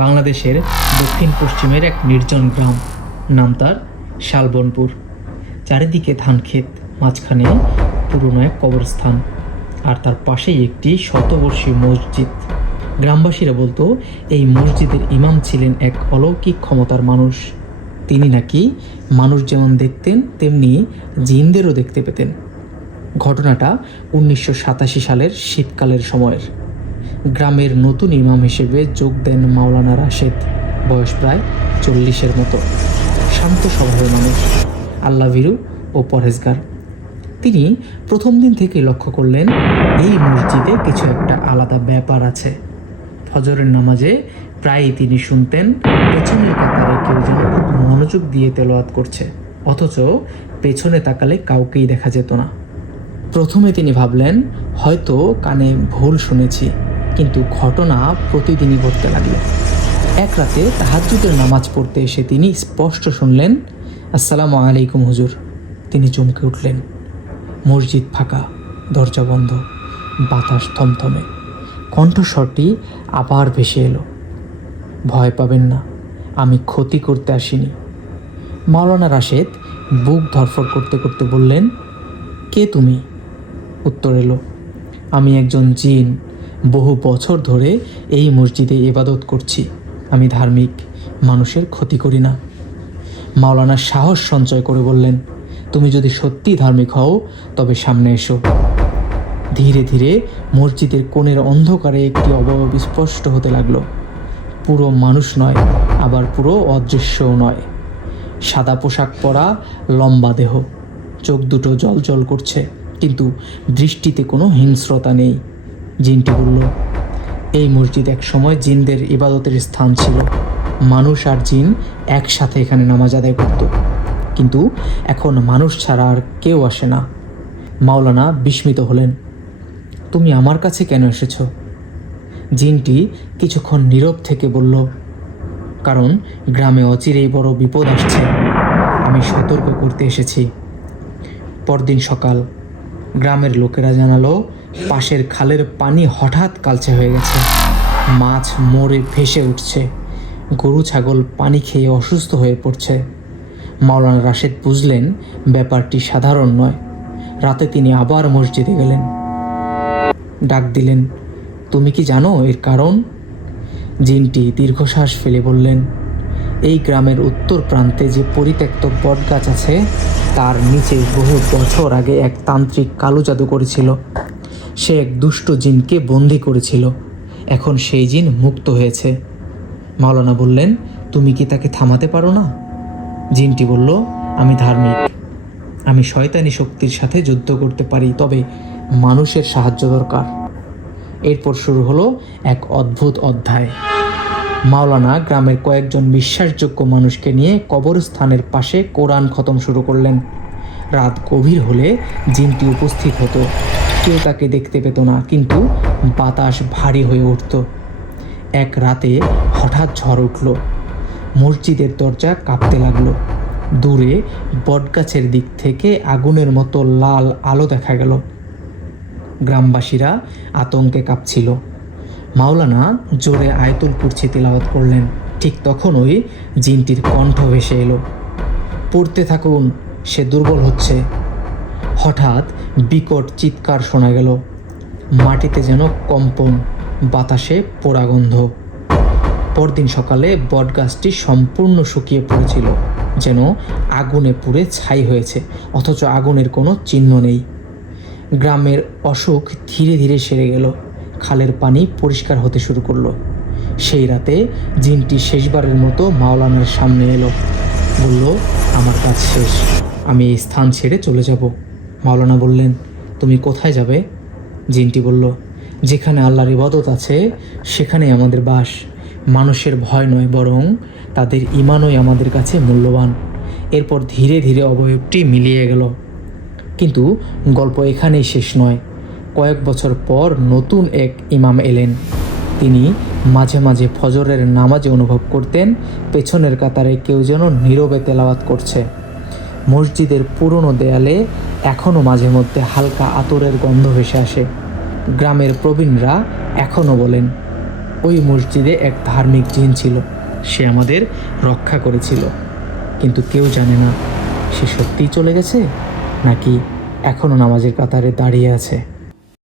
বাংলাদেশের দক্ষিণ পশ্চিমের এক নির্জন গ্রাম, নাম তার শালবনপুর। চারিদিকে ধানক্ষেত, মাঝখানে পুরনো এক কবরস্থান, আর তার পাশেই একটি শতবর্ষী মসজিদ। গ্রামবাসীরা বলতো এই মসজিদের ইমাম ছিলেন এক অলৌকিক ক্ষমতার মানুষ। তিনি নাকি মানুষ যেমন দেখতেন তেমনি জিনদেরও দেখতে পেতেন। ঘটনাটা 1987 সালের শীতকালের সময়ের। গ্রামের নতুন ইমাম হিসেবে যোগ দেন মাওলানা রাশেদ। বয়স প্রায় 40-এর মতো। শান্ত স্বভাবের মানুষ, আল্লাভীরু ও পরহেজগার। তিনি প্রথম দিন থেকে লক্ষ্য করলেন এই মসজিদে কিছু একটা আলাদা ব্যাপার আছে। ফজরের নামাজে প্রায়ই তিনি শুনতেন পেছনের কাতারে কেউ যেন খুব মনোযোগ দিয়ে তেলাওয়াত করছে, অথচ পেছনে তাকালে কাউকেই দেখা যেত না। প্রথমে তিনি ভাবলেন হয়তো কানে ভুল শুনেছি, কিন্তু ঘটনা প্রতিদিনই ঘটতে লাগলো। এক রাতে তাহাজ্জুদের নামাজ পড়তে এসে তিনি স্পষ্ট শুনলেন, আসসালামু আলাইকুম হুজুর। তিনি চমকে উঠলেন। মসজিদ ফাঁকা, দরজা বন্ধ, বাতাস থমথমে। কণ্ঠস্বরটি আবার ভেসে এলো, ভয় পাবেন না, আমি ক্ষতি করতে আসিনি। মাওলানা রাশেদ বুক ধরফর করতে করতে বললেন, কে তুমি? উত্তর এলো, আমি একজন জিন, বহু বছর ধরে এই মসজিদে ইবাদত করছি। আমি ধার্মিক, মানুষের ক্ষতি করি না। মাওলানা সাহস সঞ্চয় করে বললেন, তুমি যদি সত্যিই ধার্মিক হও তবে সামনে এসো। ধীরে ধীরে মসজিদের কোণের অন্ধকারে একটি অবয়ব স্পষ্ট হতে লাগলো। পুরো মানুষ নয়, আবার পুরো অদৃশ্যও নয়। সাদা পোশাক পরা, লম্বা দেহ, চোখ দুটো জ্বলজ্বল করছে, কিন্তু দৃষ্টিতে কোনো হিংস্রতা নেই। জিনটি বলল, এই মসজিদ এক সময় জিনদের ইবাদতের স্থান ছিল। মানুষ আর জিন একসাথে এখানে নামাজ আদায় করত, কিন্তু এখন মানুষ ছাড়া আর কেউ আসে না। মাওলানা বিস্মিত হলেন, তুমি আমার কাছে কেন এসেছ? জিনটি কিছুক্ষণ নীরব থেকে বলল, কারণ গ্রামে অচিরেই বড় বিপদ আসছে, আমি সতর্ক করতে এসেছি। পরদিন সকাল, গ্রামের লোকেরা জানালো পাশের খালের পানি হঠাৎ কালচে হয়ে গেছে। মাছ মরে ভেসে উঠছে, গরু ছাগল পানি খেয়ে অসুস্থ হয়ে পড়ছে। মাওলানা রাশেদ বুঝলেন ব্যাপারটি সাধারণ নয়। রাতে তিনি আবার মসজিদে গেলেন, ডাক দিলেন, তুমি কি জানো এর কারণ? জিনটি দীর্ঘশ্বাস ফেলে বললেন, এই গ্রামের উত্তর প্রান্তে যে পরিত্যক্ত বটগাছ আছে তার নিচে বহু বছর আগে এক তান্ত্রিক কালো জাদু করেছিল। সে এক দুষ্ট জিনকে বন্দি করেছিল। এখন সেই জিন মুক্ত হয়েছে। মাওলানা বললেন, তুমি কি তাকে থামাতে পারো না? জিনটি বলল, আমি ধার্মিক, আমি শয়তানি শক্তির সাথে যুদ্ধ করতে পারি, তবে মানুষের সাহায্য দরকার। এরপর শুরু হলো এক অদ্ভুত অধ্যায়। মাওলানা গ্রামের কয়েকজন বিশ্বাসযোগ্য মানুষকে নিয়ে কবরস্থানের পাশে কোরআন খতম শুরু করলেন। রাত গভীর হলে জিনটি উপস্থিত হতো। কেউ তাকে দেখতে পেত না, কিন্তু বাতাস ভারী হয়ে উঠত। এক রাতে হঠাৎ ঝড় উঠল, মসজিদের দরজা কাঁপতে লাগলো। দূরে বটগাছের দিক থেকে আগুনের মতো লাল আলো দেখা গেল। গ্রামবাসীরা আতঙ্কে কাঁপছিল। মাওলানা জোরে আয়াতুল কুরসি তিলাওয়াত করলেন। ঠিক তখনই জিনটির কণ্ঠ ভেসে এলো, পড়তে থাকুন, সে দুর্বল হচ্ছে। হঠাৎ বিকট চিৎকার শোনা গেল। মাটিতে যেন কম্পন, বাতাসে পোড়া গন্ধ। পরদিন সকালে বটগাছটি সম্পূর্ণ শুকিয়ে পড়েছিল, যেন আগুনে পুড়ে ছাই হয়েছে, অথচ আগুনের কোনো চিহ্ন নেই। গ্রামের অসুখ ধীরে ধীরে সেরে গেল। খালের পানি পরিষ্কার হতে শুরু করলো। সেই রাতে জিনটি শেষবারের মতো মাওলানার সামনে এলো, বলল, আমার কাজ শেষ, আমি এই স্থান ছেড়ে চলে যাব। মাওলানা বললেন, তুমি কোথায় যাবে? জিনটি বলল, যেখানে আল্লাহর ইবাদত আছে সেখানেই আমাদের বাস। মানুষের ভয় নয়, বরং তাদের ঈমানই আমাদের কাছে মূল্যবান। এরপর ধীরে ধীরে অবয়বটি মিলিয়ে গেল। কিন্তু গল্প এখানেই শেষ নয়। কয়েক বছর পর নতুন এক ইমাম এলেন। তিনি মাঝে মাঝে ফজরের নামাজে অনুভব করতেন পেছনের কাতারে কেউ যেন নীরবে তেলাওয়াত করছে। মসজিদের পুরনো দেয়ালে এখনও মাঝে মধ্যে হালকা আতরের গন্ধ ভেসে আসে। গ্রামের প্রবীণরা এখনও বলেন, ওই মসজিদে এক ধার্মিক জিন ছিল, সে আমাদের রক্ষা করেছিল। কিন্তু কেউ জানে না সে সত্যিই চলে গেছে নাকি এখনও নামাজের কাতারে দাঁড়িয়ে আছে।